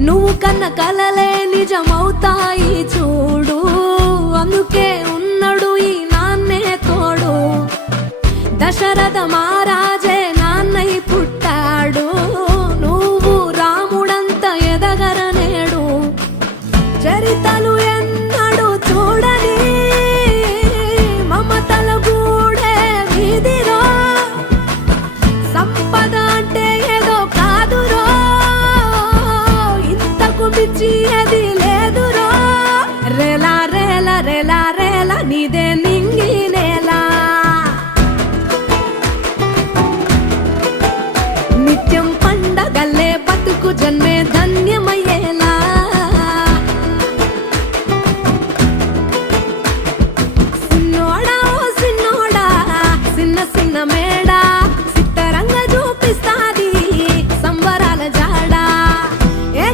నువ్వు కన్న కలలే నిజమవుతాయి చూడు, అందుకే ఉన్నాడు ఈ నాన్నే తోడు. దశరథ మహారాజే నాన్నై పుట్టాడు, నువ్వు రాముడంత ఎదగ